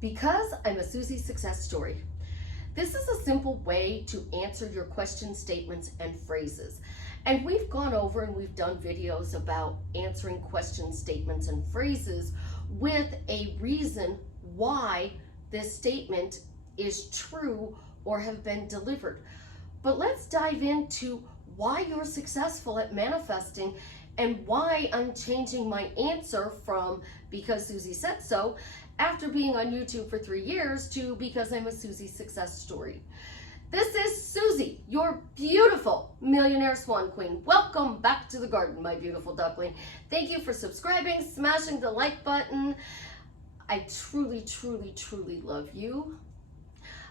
Because I'm a Suzie success story. This is a simple way to answer your question statements and phrases. And we've gone over and we've done videos about answering question statements and phrases with a reason why this statement is true or have been delivered. But let's dive into why you're successful at manifesting and why I'm changing my answer from because Suzie said so after being on YouTube for 3 years to because I'm a Suzie success story. This is Suzie, your beautiful millionaire swan queen. Welcome back to the garden, my beautiful duckling. Thank you for subscribing, smashing the like button. I truly, truly, truly love you.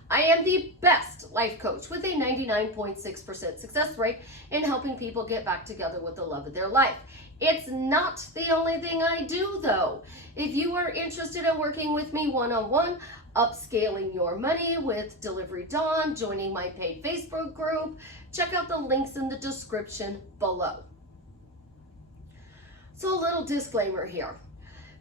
I am the best life coach with a 99.6% success rate in helping people get back together with the love of their life. It's not the only thing I do though. If you are interested in working with me one-on-one, upscaling your money with Delivery Dawn, joining my paid Facebook group, check out the links in the description below. So a little disclaimer here,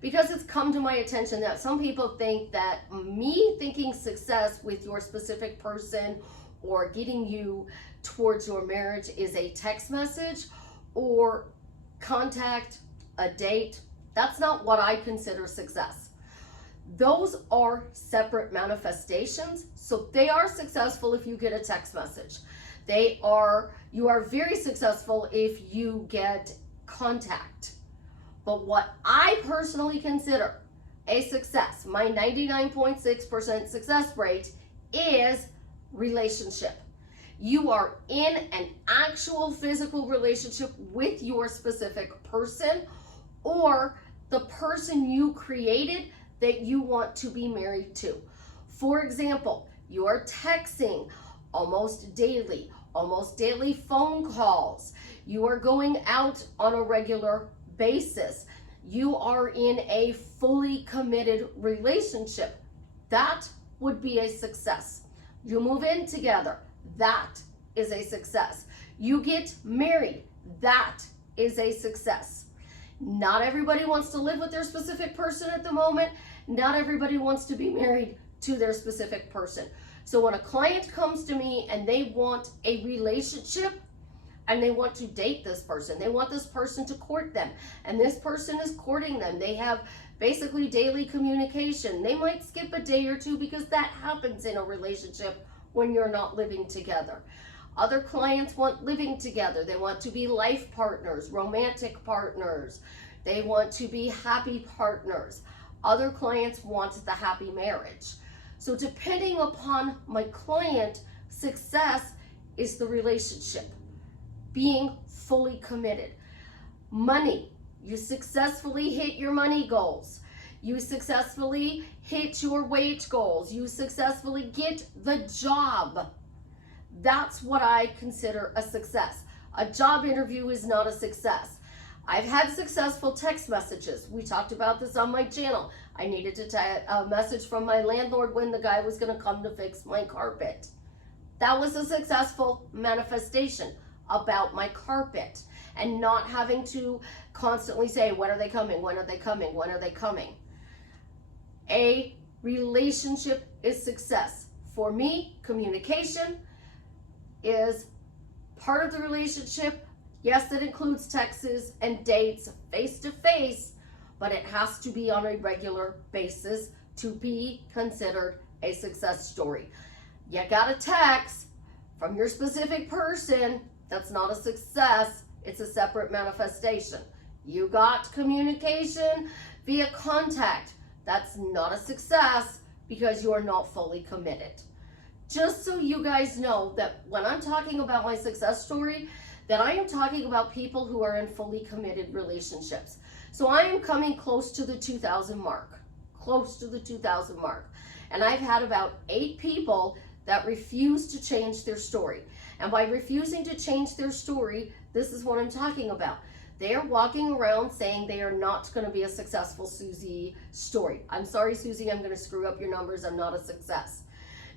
because it's come to my attention that some people think that me thinking success with your specific person or getting you towards your marriage is a text message or contact, a date. That's not what I consider success. Those are separate manifestations. So they are successful if you get a text message. You are very successful if you get contact. But what I personally consider a success, my 99.6% success rate, is relationship. You are in an actual physical relationship with your specific person or the person you created that you want to be married to. For example, you are texting almost daily phone calls. You are going out on a regular basis. You are in a fully committed relationship. That would be a success. You move in together. That is a success. You get married. That is a success. Not everybody wants to live with their specific person at the moment. Not everybody wants to be married to their specific person. So when a client comes to me and they want a relationship, and they want to date this person, they want this person to court them, and this person is courting them. They have basically daily communication. They might skip a day or two because that happens in a relationship when you're not living together. Other clients want living together. They want to be life partners, romantic partners. They want to be happy partners. Other clients want the happy marriage. So depending upon my client, success is the relationship. Being fully committed. Money, you successfully hit your money goals. You successfully hit your wage goals. You successfully get the job. That's what I consider a success. A job interview is not a success. I've had successful text messages. We talked about this on my channel. I needed a message from my landlord when the guy was going to come to fix my carpet. That was a successful manifestation about my carpet and not having to constantly say, when are they coming? When are they coming? When are they coming? A relationship is success. For me, communication is part of the relationship. Yes, it includes texts and dates face to face, but it has to be on a regular basis to be considered a success story. You got a text from your specific person. That's not a success. It's a separate manifestation. You got communication via contact. That's not a success because you are not fully committed. Just so you guys know that when I'm talking about my success story, that I am talking about people who are in fully committed relationships. So I am coming close to the 2,000 mark. Close to the 2,000 mark. And I've had about 8 people that refuse to change their story. And by refusing to change their story, this is what I'm talking about. They are walking around saying they are not going to be a successful Suzie story. I'm sorry, Suzie, I'm going to screw up your numbers. I'm not a success.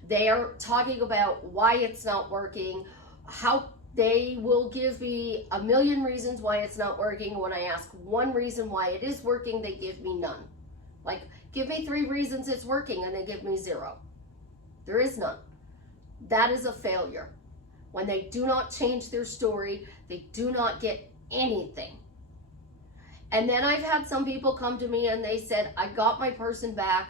They are talking about why it's not working, how they will give me a million reasons why it's not working. When I ask one reason why it is working, they give me none. Like, Give me 3 reasons it's working, and they give me 0. There is none. That is a failure. When they do not change their story, they do not get anything. And then I've had some people come to me and they said, I got my person back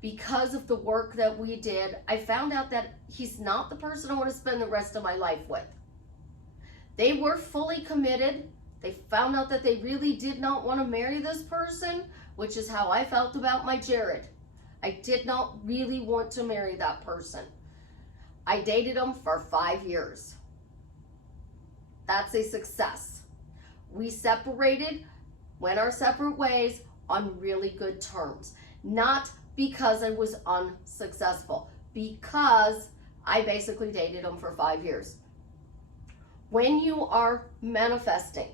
because of the work that we did. I found out that he's not the person I want to spend the rest of my life with. They were fully committed. They found out that they really did not want to marry this person, which is how I felt about my Jared. I did not really want to marry that person. I dated him for 5 years. That's a success. We separated, went our separate ways on really good terms. Not because I was unsuccessful, because I basically dated him for 5 years. When you are manifesting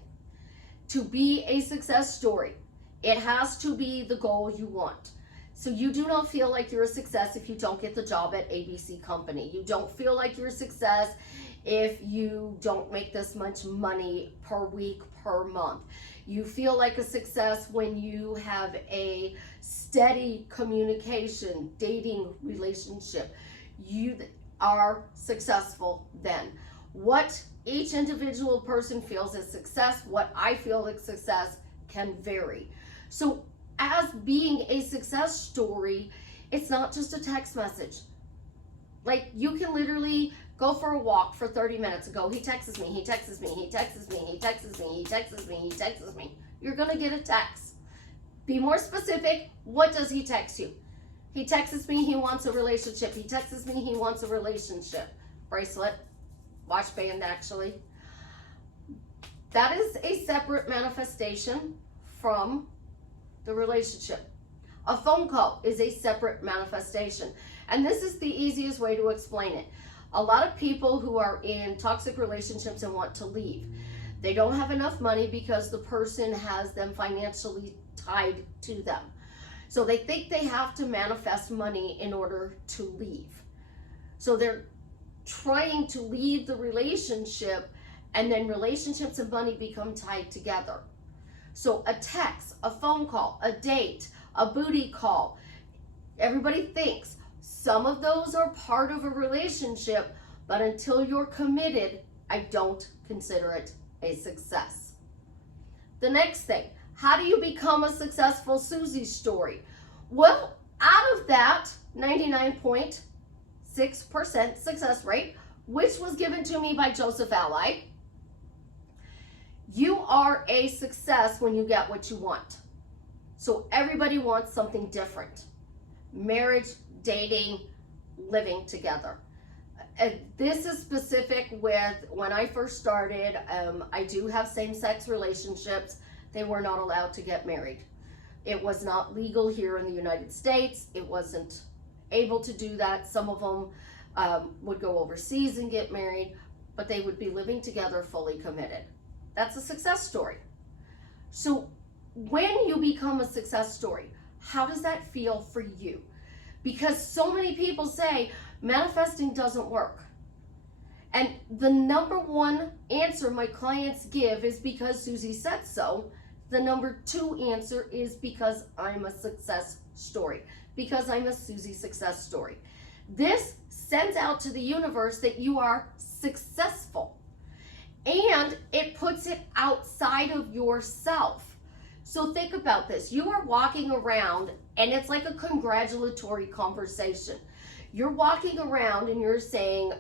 to be a success story, it has to be the goal you want. So you do not feel like you're a success if you don't get the job at ABC company. You don't feel like you're a success if you don't make this much money per week, per month. You feel like a success when you have a steady communication, dating relationship. You are successful then. What each individual person feels as success, what I feel as success, can vary. So as being a success story, it's not just a text message. Like, you can literally go for a walk for 30 minutes and go, he texts me, he texts me, he texts me, he texts me, he texts me, he texts me. You're gonna get a text. Be more specific. What does he text you? He texts me, he wants a relationship. He texts me, he wants a relationship. Bracelet, watch band actually. That is a separate manifestation from the relationship. A phone call is a separate manifestation. And this is the easiest way to explain it. A lot of people who are in toxic relationships and want to leave, they don't have enough money because the person has them financially tied to them. So they think they have to manifest money in order to leave. So they're trying to leave the relationship, and then relationships and money become tied together. So a text, a phone call, a date, a booty call, everybody thinks some of those are part of a relationship, but until you're committed, I don't consider it a success. The next thing, how do you become a successful Suzie story? Well, out of that 99.6% success rate, which was given to me by Joseph Ally, you are a success when you get what you want. So everybody wants something different. Marriage, dating, living together. This is specific with when I first started. I do have same-sex relationships. They were not allowed to get married. It was not legal here in the United States. It wasn't able to do that. Some of them would go overseas and get married, but they would be living together fully committed. That's a success story. So when you become a success story, how does that feel for you? Because so many people say manifesting doesn't work. And the number one answer my clients give is because Suzie said so. The number 2 answer is because I'm a success story, because I'm a Suzie success story. This sends out to the universe that you are successful, and it puts it outside of yourself. So think about this. You are walking around and it's like a congratulatory conversation. You're walking around and you're saying,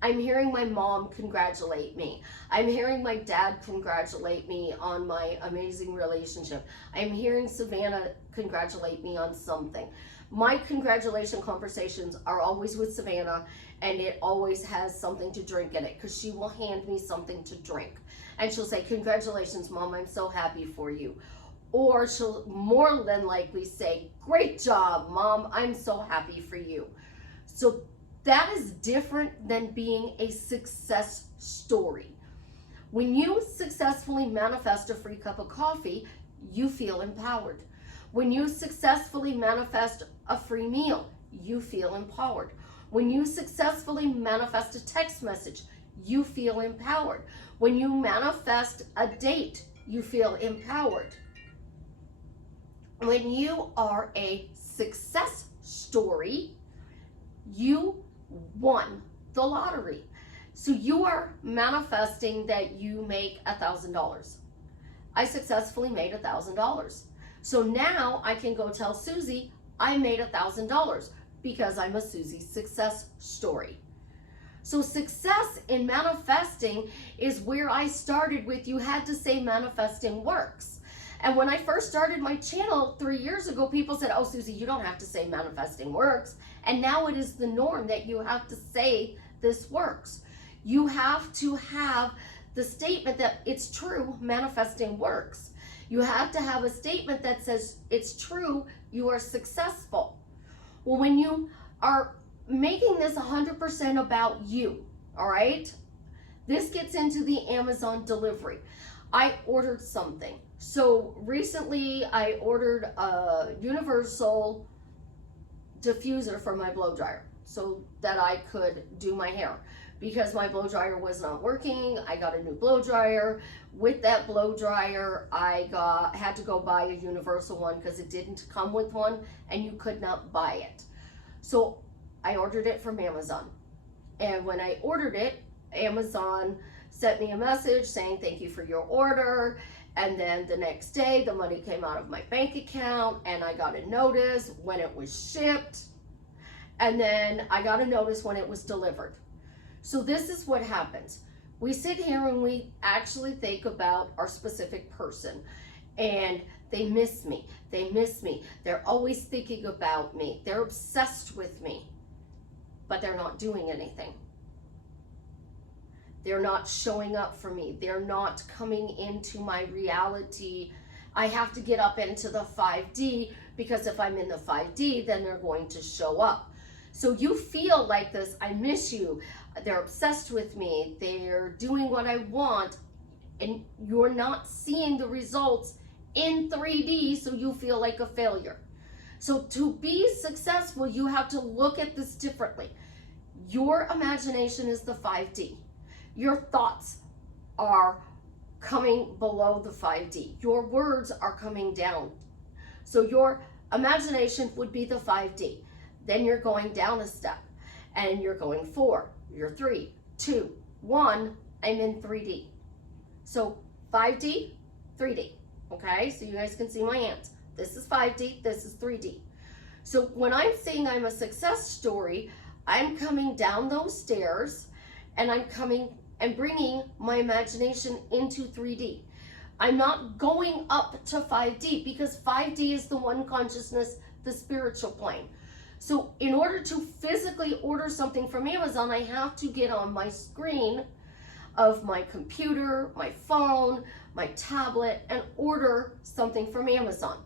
I'm hearing my mom congratulate me. I'm hearing my dad congratulate me on my amazing relationship. I'm hearing Savannah congratulate me on something. My congratulation conversations are always with Savannah, and it always has something to drink in it, because she will hand me something to drink. And she'll say, congratulations, Mom, I'm so happy for you. Or she'll more than likely say, great job, Mom, I'm so happy for you. So that is different than being a success story. When you successfully manifest a free cup of coffee, you feel empowered. When you successfully manifest a free meal, you feel empowered. When you successfully manifest a text message, you feel empowered. When you manifest a date, you feel empowered. When you are a success story, you won the lottery. So you are manifesting that you make $1,000. I successfully made $1,000. So now I can go tell Susie I made $1,000 because I'm a Suzie success story. So success in manifesting is where I started with. You had to say manifesting works. And when I first started my channel 3 years ago, people said, oh, Suzie, you don't have to say manifesting works. And now it is the norm that you have to say this works. You have to have the statement that it's true, manifesting works. You have to have a statement that says it's true, you are successful. Well, when you are making this 100% about you, all right? This gets into the Amazon delivery. I ordered something. So recently I ordered a universal diffuser for my blow dryer so that I could do my hair because my blow dryer was not working. I got a new blow dryer. With that blow dryer, I had to go buy a universal one because it didn't come with one and you could not buy it. So I ordered it from Amazon. And when I ordered it, Amazon sent me a message saying thank you for your order. And then the next day, the money came out of my bank account and I got a notice when it was shipped. And then I got a notice when it was delivered. So this is what happens. We sit here and we actually think about our specific person and they miss me. They miss me. They're always thinking about me. They're obsessed with me, but they're not doing anything. They're not showing up for me. They're not coming into my reality. I have to get up into the 5D because if I'm in the 5D, then they're going to show up. So you feel like this, I miss you. They're obsessed with me. They're doing what I want. And you're not seeing the results in 3D, so you feel like a failure. So to be successful, you have to look at this differently. Your imagination is the 5D. Your thoughts are coming below the 5D. Your words are coming down. So your imagination would be the 5D. Then you're going down a step and you're going 4, you're 3, 2, 1, I'm in 3D. So 5D, 3D. Okay, so you guys can see my hands. This is 5D, this is 3D. So when I'm saying I'm a success story, I'm coming down those stairs and I'm coming and bringing my imagination into 3D. I'm not going up to 5D because 5D is the one consciousness, the spiritual plane. So in order to physically order something from Amazon, I have to get on my screen of my computer, my phone, my tablet, and order something from Amazon.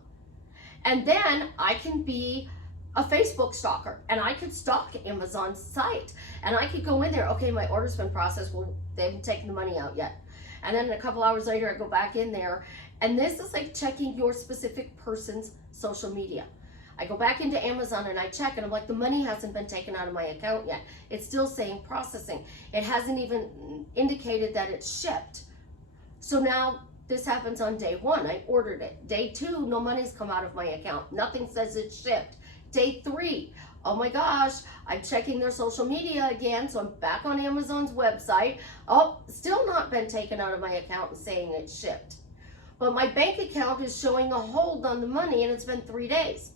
And then I can be a Facebook stalker and I could stalk Amazon's site and I could go in there, okay, my order's been processed, well, they haven't taken the money out yet. And then a couple hours later, I go back in there and this is like checking your specific person's social media. I go back into Amazon and I check and I'm like, the money hasn't been taken out of my account yet. It's still saying processing. It hasn't even indicated that it's shipped. So now this happens on day 1. I ordered it. Day 2, no money's come out of my account. Nothing says it's shipped. Day 3, oh my gosh, I'm checking their social media again. So I'm back on Amazon's website. Oh, still not been taken out of my account and saying it's shipped. But my bank account is showing a hold on the money and it's been 3 days.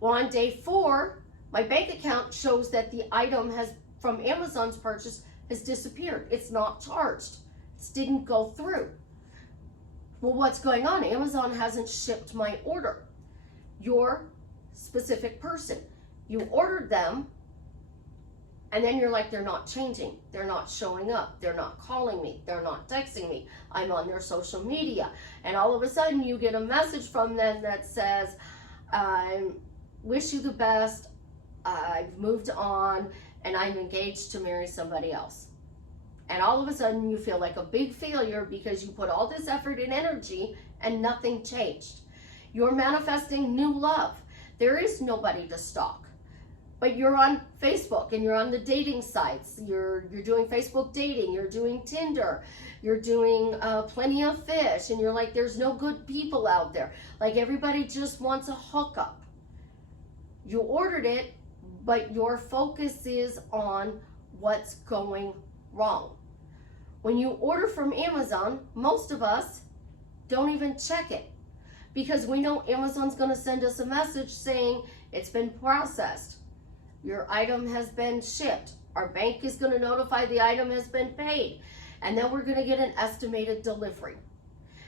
Well, on day 4, my bank account shows that the item from Amazon's purchase has disappeared. It's not charged. It didn't go through. Well, what's going on? Amazon hasn't shipped my order. Your specific person. You ordered them, and then you're like, they're not changing. They're not showing up. They're not calling me. They're not texting me. I'm on their social media. And all of a sudden, you get a message from them that says, wish you the best, I've moved on, and I'm engaged to marry somebody else. And all of a sudden you feel like a big failure because you put all this effort and energy and nothing changed. You're manifesting new love. There is nobody to stalk. But you're on Facebook and you're on the dating sites. You're doing Facebook dating. You're doing Tinder. You're doing Plenty of Fish. And you're like, there's no good people out there. Like, everybody just wants a hookup. You ordered it, but your focus is on what's going wrong. When you order from Amazon, most of us don't even check it, because we know Amazon's going to send us a message saying it's been processed. Your item has been shipped. Our bank is going to notify the item has been paid. And then we're going to get an estimated delivery.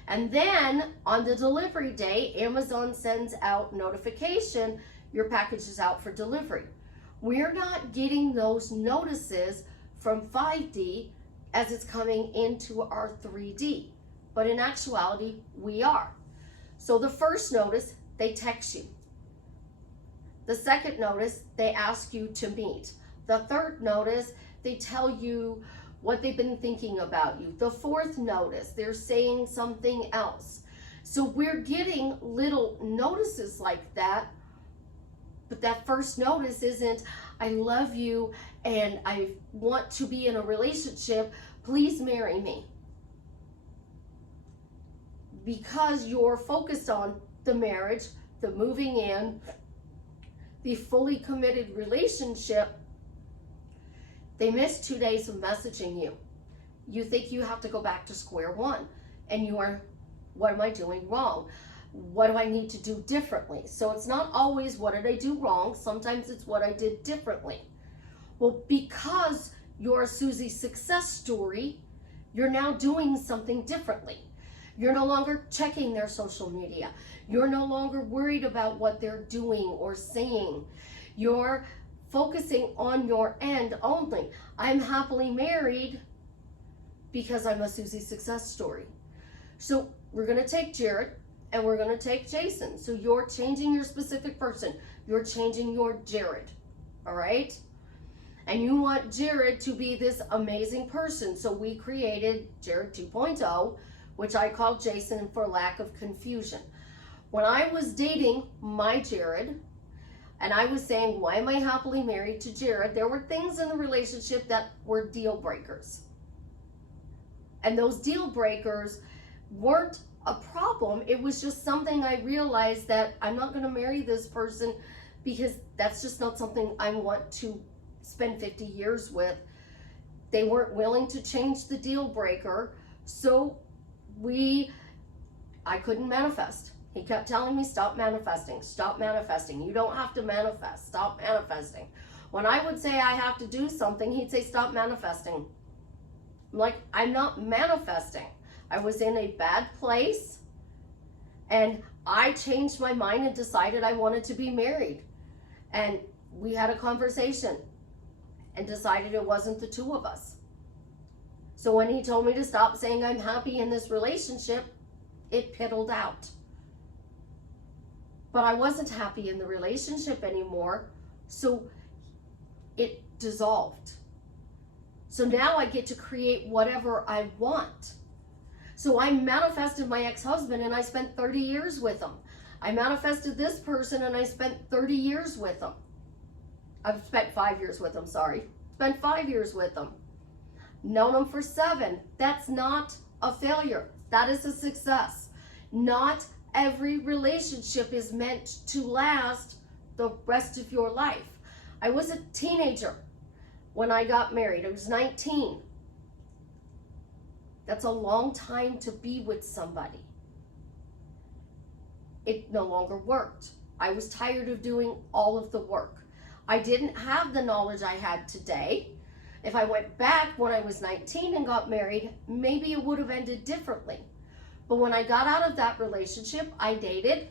And then on the delivery day, Amazon sends out notification, your package is out for delivery. We're not getting those notices from 5D as it's coming into our 3D. But in actuality, we are. So the first notice, they text you. The second notice, they ask you to meet. The third notice, they tell you what they've been thinking about you. The fourth notice, they're saying something else. So we're getting little notices like that, but that first notice isn't, I love you and I want to be in a relationship, please marry me. Because you're focused on the marriage, the moving in, the fully committed relationship, they miss 2 days of messaging you. You think you have to go back to square one, and you are, what am I doing wrong? What do I need to do differently? So it's not always what did I do wrong, sometimes it's what I did differently. Well, because you're a Suzie success story, you're now doing something differently. You're no longer checking their social media. You're no longer worried about what they're doing or saying. You're focusing on your end only. I'm happily married because I'm a Suzie success story. So we're going to take Jared and we're going to take Jason. So you're changing your specific person. You're changing your Jared. All right? And you want Jared to be this amazing person. So we created Jared 2.0, which I call Jason for lack of confusion. When I was dating my Jared, and I was saying, why am I happily married to Jared? There were things in the relationship that were deal breakers. And those deal breakers weren't a problem. It was just something I realized that I'm not going to marry this person because that's just not something I want to spend 50 years with. They weren't willing to change the deal breaker. So I couldn't manifest. He kept telling me, stop manifesting, stop manifesting. You don't have to manifest, stop manifesting. When I would say I have to do something, he'd say, stop manifesting. I'm like, I'm not manifesting. I was in a bad place and I changed my mind and decided I wanted to be married. And we had a conversation and decided it wasn't the two of us. So when he told me to stop saying I'm happy in this relationship, it piddled out. But I wasn't happy in the relationship anymore, so it dissolved. So now I get to create whatever I want. So I manifested my ex-husband and I spent 30 years with him. I manifested this person and I spent 30 years with him. I've spent 5 years with him, sorry. Spent 5 years with him. Known him for 7. That's not a failure. That is a success. Not every relationship is meant to last the rest of your life. I was a teenager when I got married. I was 19. That's a long time to be with somebody. It no longer worked. I was tired of doing all of the work. I didn't have the knowledge I had today. If I went back when I was 19 and got married, maybe it would have ended differently. But when I got out of that relationship, I dated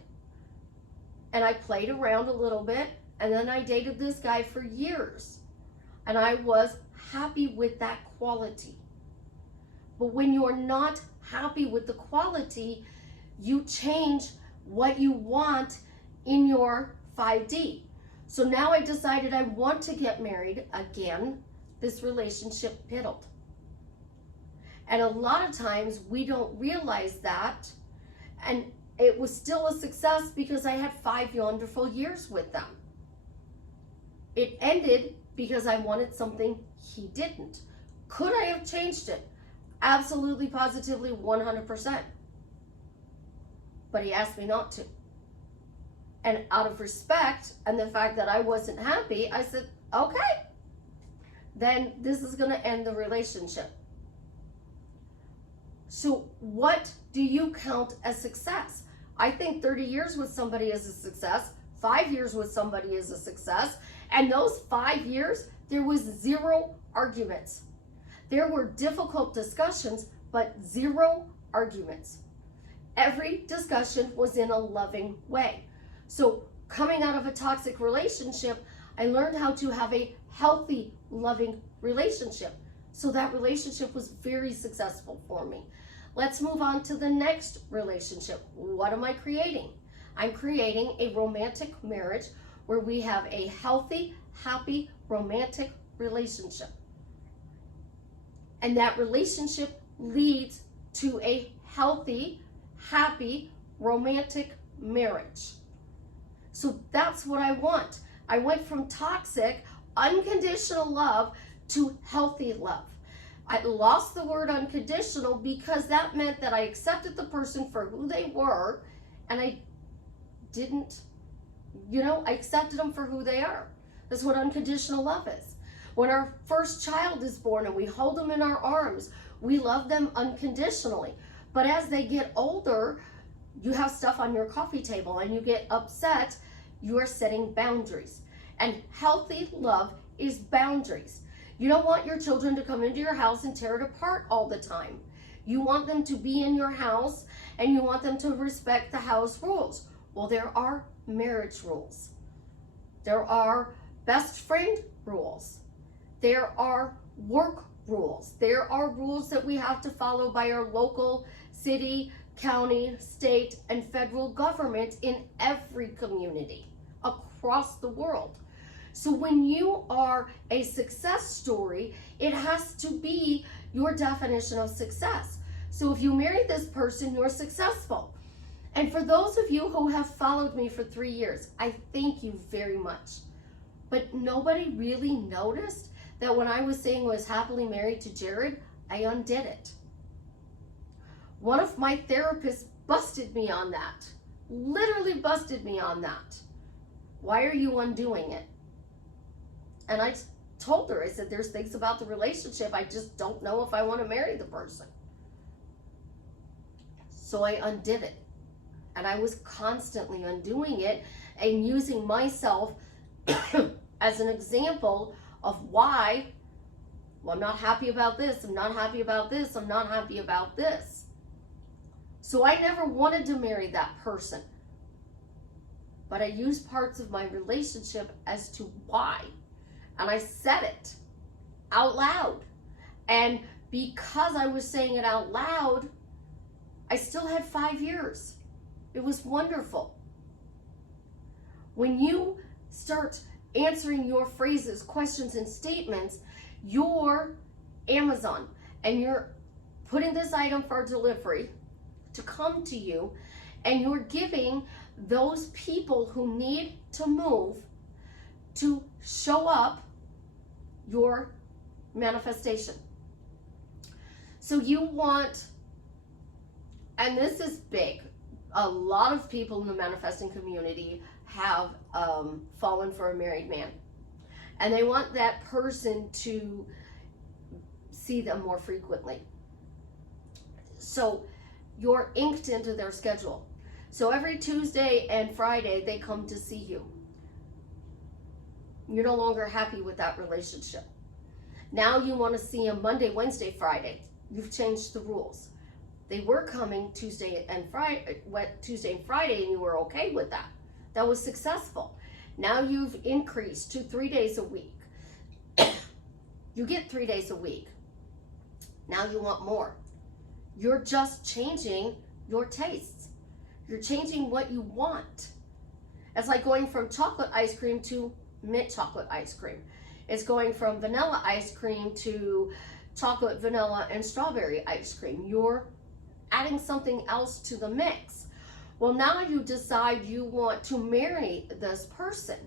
and I played around a little bit, and then I dated this guy for years. And I was happy with that quality. But when you're not happy with the quality, you change what you want in your 5D. So now I decided I want to get married again. This relationship piddled. And a lot of times we don't realize that. And it was still a success because I had 5 wonderful years with them. It ended because I wanted something he didn't. Could I have changed it? Absolutely, positively, 100%. But he asked me not to. And out of respect and the fact that I wasn't happy, I said, okay, then this is going to end the relationship. So what do you count as success? I think 30 years with somebody is a success. 5 years with somebody is a success. And those 5 years, there was 0 arguments. There were difficult discussions, but 0 arguments. Every discussion was in a loving way. So coming out of a toxic relationship, I learned how to have a healthy, loving relationship. So that relationship was very successful for me. Let's move on to the next relationship. What am I creating? I'm creating a romantic marriage where we have a healthy, happy, romantic relationship. And that relationship leads to a healthy, happy, romantic marriage. So that's what I want. I went from toxic, unconditional love to healthy love. I lost the word unconditional because that meant that I accepted the person for who they were, and I didn't, I accepted them for who they are. That's what unconditional love is. When our first child is born and we hold them in our arms, we love them unconditionally. But as they get older, you have stuff on your coffee table and you get upset, you are setting boundaries. And healthy love is boundaries. You don't want your children to come into your house and tear it apart all the time. You want them to be in your house and you want them to respect the house rules. Well, there are marriage rules. There are best friend rules. There are work rules. There are rules that we have to follow by our local, city, county, state, and federal government in every community across the world. So when you are a success story, it has to be your definition of success. So if you marry this person, you're successful. And for those of you who have followed me for 3 years, I thank you very much. But nobody really noticed that when I was saying I was happily married to Jared, I undid it. One of my therapists busted me on that. Literally busted me on that. Why are you undoing it? And I told her, I said, there's things about the relationship, I just don't know if I want to marry the person. So I undid it. And I was constantly undoing it and using myself as an example of why, well, I'm not happy about this, I'm not happy about this, I'm not happy about this. So I never wanted to marry that person. But I used parts of my relationship as to why. And I said it out loud. And because I was saying it out loud, I still had 5 years. It was wonderful. When you start answering your phrases, questions, and statements, you're Amazon and you're putting this item for delivery to come to you, and you're giving those people who need to move to show up your manifestation. So you want, and this is big, a lot of people in the manifesting community have fallen for a married man, and they want that person to see them more frequently. So you're inked into their schedule. So every Tuesday and Friday they come to see you. You're no longer happy with that relationship. Now you want to see them Monday, Wednesday, Friday. You've changed the rules. They were coming Tuesday and Friday, and you were okay with that. That was successful. Now you've increased to 3 days a week. You get 3 days a week. Now you want more. You're just changing your tastes. You're changing what you want. It's like going from chocolate ice cream to mint chocolate ice cream. It's going from vanilla ice cream to chocolate, vanilla, and strawberry ice cream. You're adding something else to the mix. Well, now you decide you want to marry this person.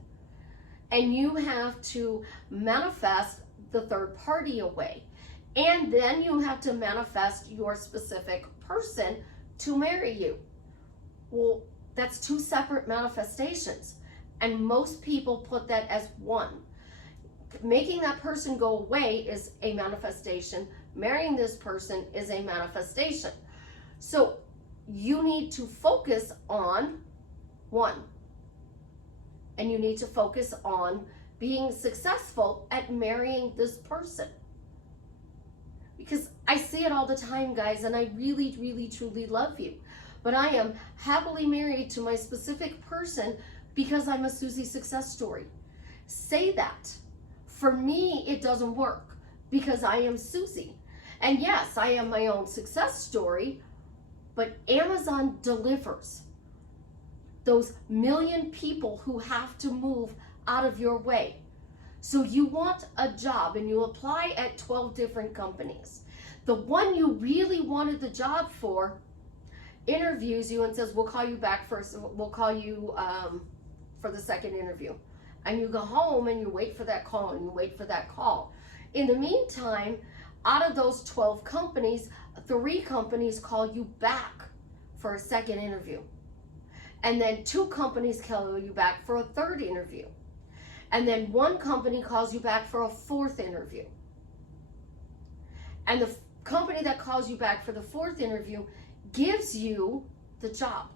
And you have to manifest the third party away. And then you have to manifest your specific person to marry you. Well, that's two separate manifestations. And most people put that as one. Making that person go away is a manifestation. Marrying this person is a manifestation. So you need to focus on one. And you need to focus on being successful at marrying this person. Because I see it all the time, guys, and I really, really, truly love you. But I am happily married to my specific person because I'm a Suzie success story. Say that. For me, it doesn't work because I am Suzie. And yes, I am my own success story, but Amazon delivers those million people who have to move out of your way. So you want a job and you apply at 12 different companies. The one you really wanted the job for interviews you and says, we'll call you back first. We'll call you for the second interview. And you go home and you wait for that call and you wait for that call. In the meantime, out of those 12 companies, 3 companies call you back for a second interview. And then 2 companies call you back for a third interview. And then 1 company calls you back for a 4th interview. And the company that calls you back for the 4th interview gives you the job.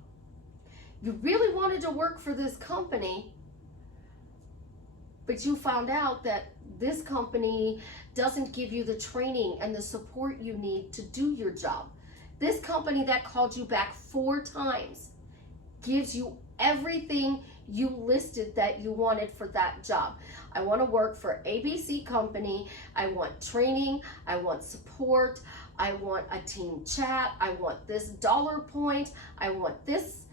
You really wanted to work for this company, but you found out that this company doesn't give you the training and the support you need to do your job. This company that called you back 4 times gives you everything you listed that you wanted for that job. I want to work for ABC company. I want training. I want support. I want a team chat. I want this dollar point. I want this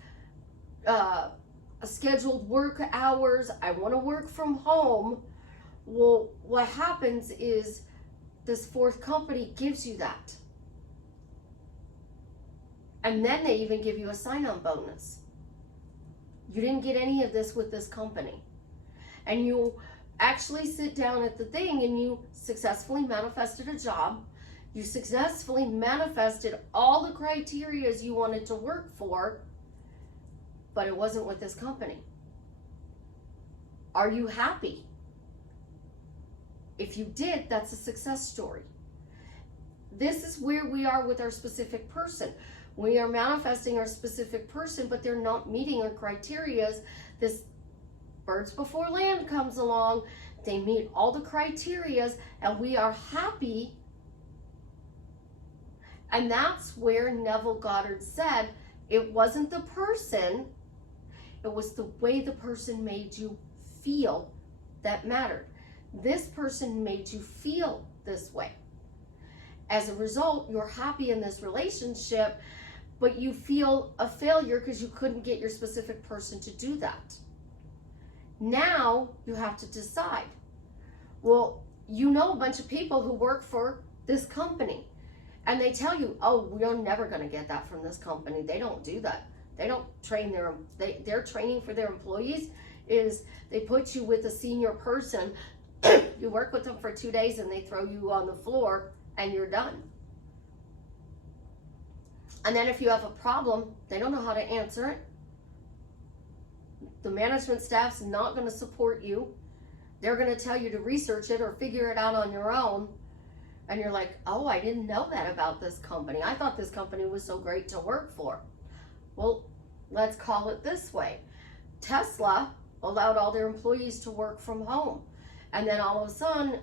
scheduled work hours. I want to work from home. Well, what happens is this 4th company gives you that. And then they even give you a sign-on bonus. You didn't get any of this with this company. And you actually sit down at the thing and you successfully manifested a job. You successfully manifested all the criteria you wanted to work for, but it wasn't with this company. Are you happy? If you did, that's a success story. This is where we are with our specific person. We are manifesting our specific person, but they're not meeting our criteria. This birds before land comes along. They meet all the criteria, and we are happy. And that's where Neville Goddard said, it wasn't the person, it was the way the person made you feel that mattered. This person made you feel this way. As a result, you're happy in this relationship, but you feel a failure because you couldn't get your specific person to do that. Now you have to decide. Well, you know a bunch of people who work for this company, and they tell you, oh, we're never going to get that from this company. They don't do that. They don't train their training for their employees is they put you with a senior person. You work with them for 2 days and they throw you on the floor and you're done. And then if you have a problem, they don't know how to answer it. The management staff's not going to support you. They're going to tell you to research it or figure it out on your own. And you're like, oh, I didn't know that about this company. I thought this company was so great to work for. Well, let's call it this way. Tesla allowed all their employees to work from home. And then all of a sudden,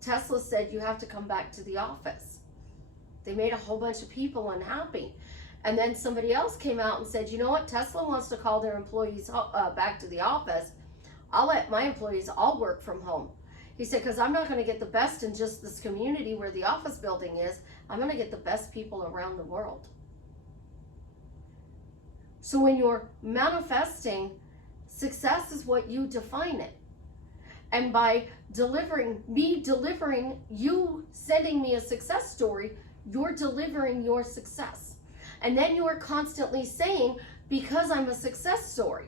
Tesla said you have to come back to the office. They made a whole bunch of people unhappy. And then somebody else came out and said, you know what, Tesla wants to call their employees back to the office. I'll let my employees all work from home. He said, because I'm not going to get the best in just this community where the office building is. I'm going to get the best people around the world. So when you're manifesting, success is what you define it. And by delivering, you sending me a success story, you're delivering your success. And then you are constantly saying, because I'm a success story,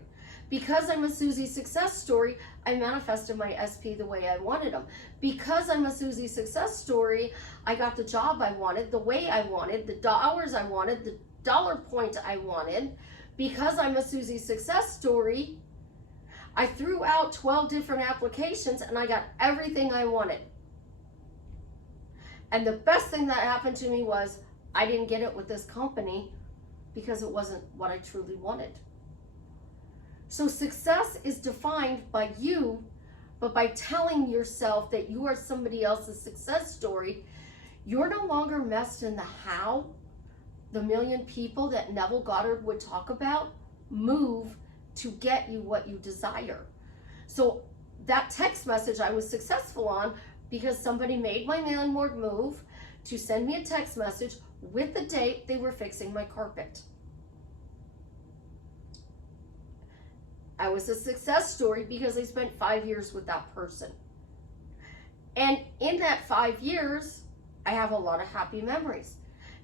Because I'm a Suzie success story, I manifested my SP the way I wanted them. Because I'm a Suzie success story, I got the job I wanted, the way I wanted, the hours I wanted, the dollar point I wanted. Because I'm a Suzie success story, I threw out 12 different applications and I got everything I wanted. And the best thing that happened to me was I didn't get it with this company because it wasn't what I truly wanted. So success is defined by you, but by telling yourself that you are somebody else's success story, you're no longer messed in the how. The million people that Neville Goddard would talk about move to get you what you desire. So that text message I was successful on because somebody made my landlord move to send me a text message with the date they were fixing my carpet. I was a success story because I spent 5 years with that person. And in that 5 years, I have a lot of happy memories.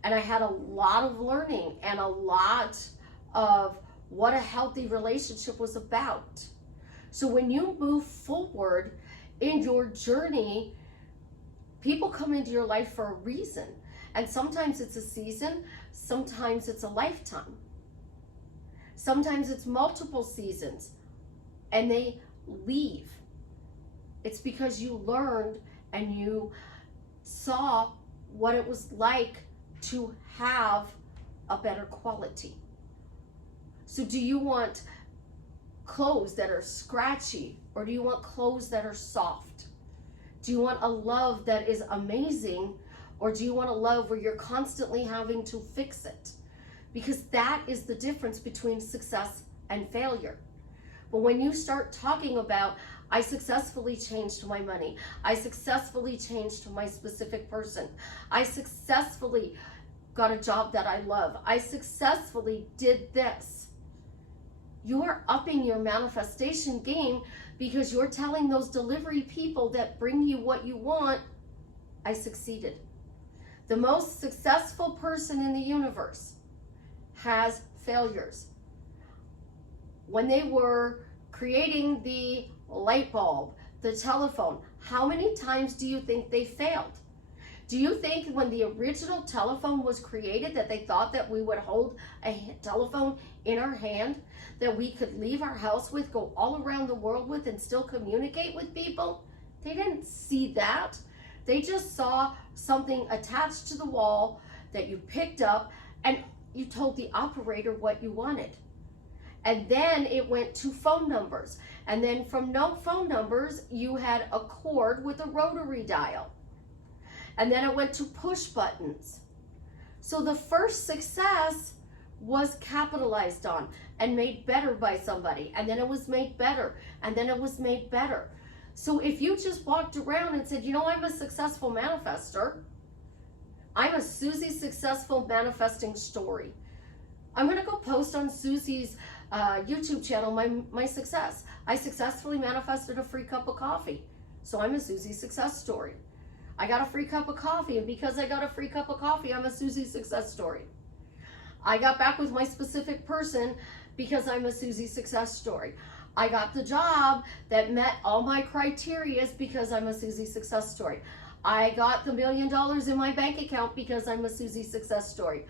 And I had a lot of learning and a lot of what a healthy relationship was about. So when you move forward in your journey, people come into your life for a reason. And sometimes it's a season, sometimes it's a lifetime. Sometimes it's multiple seasons and they leave. It's because you learned and you saw what it was like to have a better quality. So do you want clothes that are scratchy or do you want clothes that are soft? Do you want a love that is amazing or do you want a love where you're constantly having to fix it? Because that is the difference between success and failure. But when you start talking about, I successfully changed my money, I successfully changed my specific person, I successfully got a job that I love, I successfully did this, you are upping your manifestation game because you're telling those delivery people that bring you what you want, I succeeded. The most successful person in the universe has failures. When they were creating the light bulb, the telephone, how many times do you think they failed? Do you think when the original telephone was created that they thought that we would hold a telephone in our hand, that we could leave our house with, go all around the world with, and still communicate with people? They didn't see that. They just saw something attached to the wall that you picked up and you told the operator what you wanted. And then it went to phone numbers. And then from no phone numbers, you had a cord with a rotary dial. And then it went to push buttons. So the first success was capitalized on and made better by somebody. And then it was made better. And then it was made better. So if you just walked around and said, you know, I'm a successful manifester, I'm a Suzie successful manifesting story. I'm going to go post on Suzie's YouTube channel my success. I successfully manifested a free cup of coffee. So I'm a Suzie success story. I got a free cup of coffee, and because I got a free cup of coffee, I'm a Suzie success story. I got back with my specific person because I'm a Suzie success story. I got the job that met all my criteria because I'm a Suzie success story. I got the $1 million in my bank account because I'm a Suzie success story.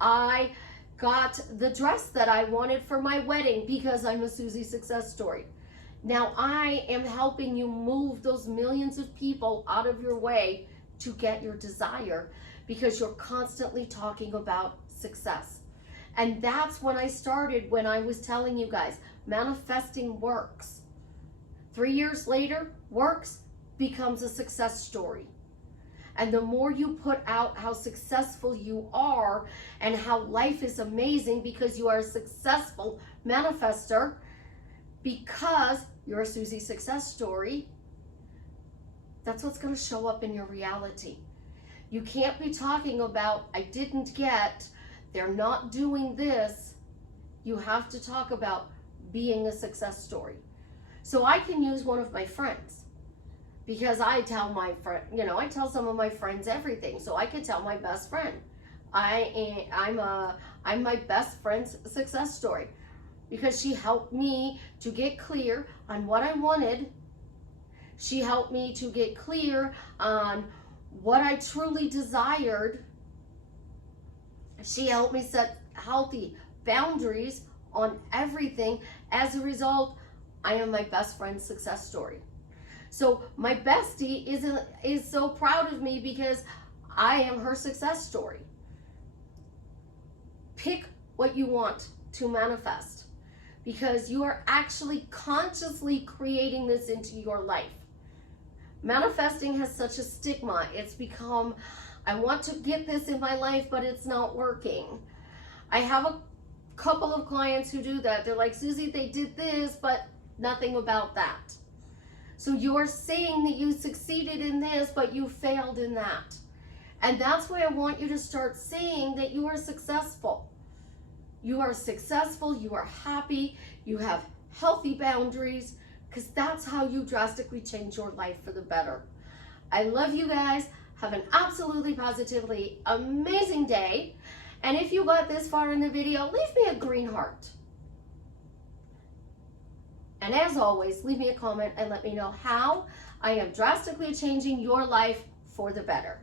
I got the dress that I wanted for my wedding because I'm a Suzie success story. Now I am helping you move those millions of people out of your way to get your desire because you're constantly talking about success. And that's when I started, when I was telling you guys, manifesting works. 3 years later, works becomes a success story. And the more you put out how successful you are and how life is amazing because you are a successful manifester, because you're a Suzie success story, that's what's going to show up in your reality. You can't be talking about, I didn't get, they're not doing this. You have to talk about being a success story. So I can use one of my friends because I tell my friend, I tell some of my friends everything. So I could tell my best friend, I'm my best friend's success story. because she helped me to get clear on what I wanted. She helped me to get clear on what I truly desired. She helped me set healthy boundaries on everything. As a result, I am my best friend's success story. So my bestie is so proud of me because I am her success story. Pick what you want to manifest, because you are actually consciously creating this into your life. Manifesting has such a stigma. It's become, I want to get this in my life, but it's not working. I have a couple of clients who do that. They're like, Suzie, they did this, but nothing about that. So you're saying that you succeeded in this, but you failed in that. And that's why I want you to start saying that you are successful. You are successful, you are happy, you have healthy boundaries, because that's how you drastically change your life for the better. I love you guys. Have an absolutely positively amazing day. And if you got this far in the video, leave me a green heart. And as always, leave me a comment and let me know how I am drastically changing your life for the better.